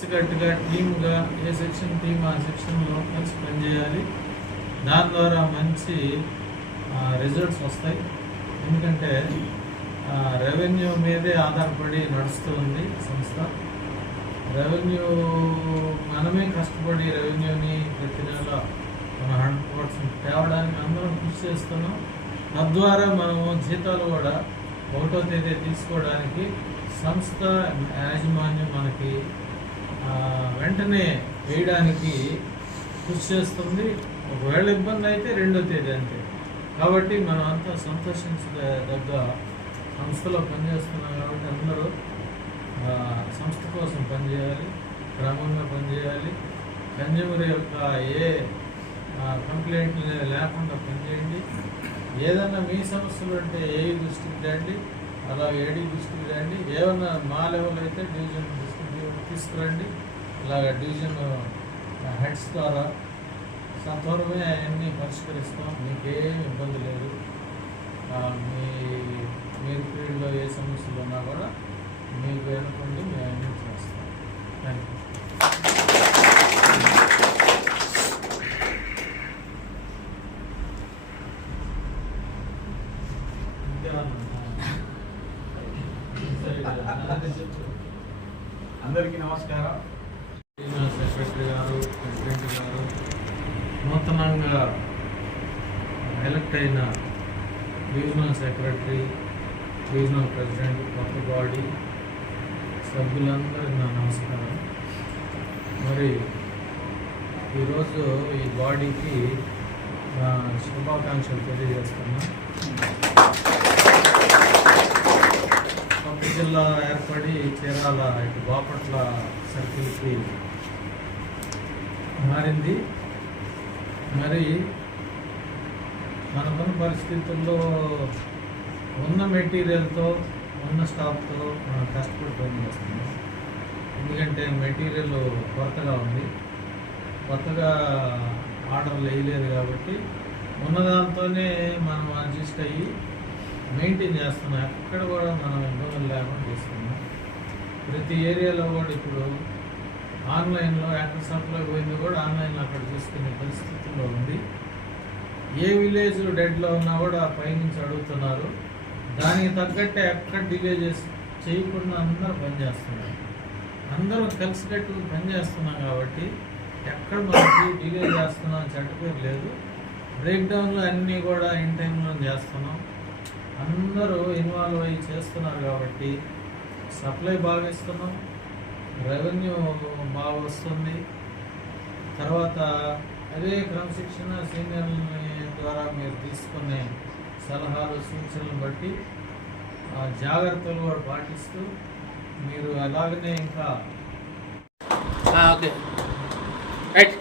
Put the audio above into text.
కలిసికట్టుగా టీమ్గా ఏ section team ఆ సెక్షన్లో కలిసి పనిచేయాలి దాని ద్వారా మంచి రిజల్ట్స్ వస్తాయి. ఎందుకంటే రెవెన్యూ మీదే ఆధారపడి నడుస్తుంది సంస్థ. రెవెన్యూ మనమే కష్టపడి రెవెన్యూని ప్రతి నెల మన హండ్రెడ్ పర్సెంట్ తేవడానికి అందరం కృషి చేస్తున్నాం. తద్వారా మనము జీతాలు కూడా ఒకటో తేదీ తీసుకోవడానికి సంస్థ యాజమాన్యం మనకి వెంటనే వేయడానికి కృషి చేస్తుంది. ఒకవేళ ఇబ్బంది అయితే రెండో తేదీ అంతే. కాబట్టి మనం అంతా సంతోషించదగ్గ సంస్థలో పనిచేస్తున్నాం కాబట్టి అందరూ సంస్థ కోసం పనిచేయాలి క్రమంగా పనిచేయాలి. కన్జ్యూమర్ యొక్క ఏ కంప్లైంట్లు లేకుండా పనిచేయండి. ఏదన్నా మీ సమస్యలు అంటే ఏ దృష్టికి రండి అలా ఏడీ దృష్టికి రండి. ఏమన్నా మా లెవెల్ అయితే డివిజన్ తీసుకురండి ఇలాగ డివిజన్ హెడ్స్ ద్వారా సత్వరమే అవన్నీ పరిష్కరిస్తాం. మీకేం ఇబ్బంది లేదు. మీ మీరు ఫీల్డ్లో ఏ సమస్యలు ఉన్నా కూడా మీకు అనుకోండి మేము అన్నీ చేస్తాం. థ్యాంక్ యూ అందరికీ నమస్కారం. సెక్రటరీ గారు ప్రెసిడెంట్ గారు నూతనంగా ఎలక్ట్ అయిన రీజనల్ సెక్రటరీ రీజనల్ ప్రెసిడెంట్ కొత్త బాడీ సభ్యులందరికీ నా నమస్కారం. మరి ఈరోజు ఈ బాడీకి నా శుభాకాంక్షలు తెలియజేస్తున్నాను కొత్త జిల్లా ఏర్పడి చీరాల ఇటు బాపట్ల సర్కిల్కి మారింది. మరి మనకున్న పరిస్థితుల్లో ఉన్న మెటీరియల్తో ఉన్న స్టాఫ్తో మనం కష్టపడి పని చేస్తున్నాం ఎందుకంటే మెటీరియల్ కొత్తగా ఉంది. కొత్తగా ఆర్డర్లు వేయలేదు కాబట్టి ఉన్న దాంతోనే మనం అడ్జస్ట్ అయ్యి మెయింటైన్ చేస్తున్నాం ఎక్కడ కూడా మనం ఇబ్బందులు లేకుండా చేస్తున్నాం ప్రతి ఏరియాలో కూడా ఇప్పుడు ఆన్లైన్లో ఎక్కడ సప్లై పోయింది కూడా ఆన్లైన్లో అక్కడ చూసుకునే పరిస్థితుల్లో ఉంది. ఏ విలేజ్ డెడ్లో ఉన్నా కూడా పైనుంచి అడుగుతున్నారు. దానికి తగ్గట్టే ఎక్కడ డిలే చేసి చేయకుండా అందరూ పనిచేస్తున్నారు అందరూ కలిసికట్టు పనిచేస్తున్నాం కాబట్టి ఎక్కడ మనకి డిలే చేస్తున్నాం చెడ్డ పేరు లేదు. బ్రేక్ డౌన్లు అన్నీ కూడా ఇన్ టైంలో చేస్తున్నాం. అందరూ ఇన్వాల్వ్ అయ్యి చేస్తున్నారు కాబట్టి సప్లై బాగా ఇస్తున్నాం. రెవెన్యూ బాగా వస్తుంది. తర్వాత అదే క్రమశిక్షణ సీనియర్ ద్వారా మీరు తీసుకునే సలహాలు సూచనలు బట్టి ఆ జాగ్రత్తలు కూడా పాటిస్తూ మీరు అలాగనే ఇంకా ఓకే. రైట్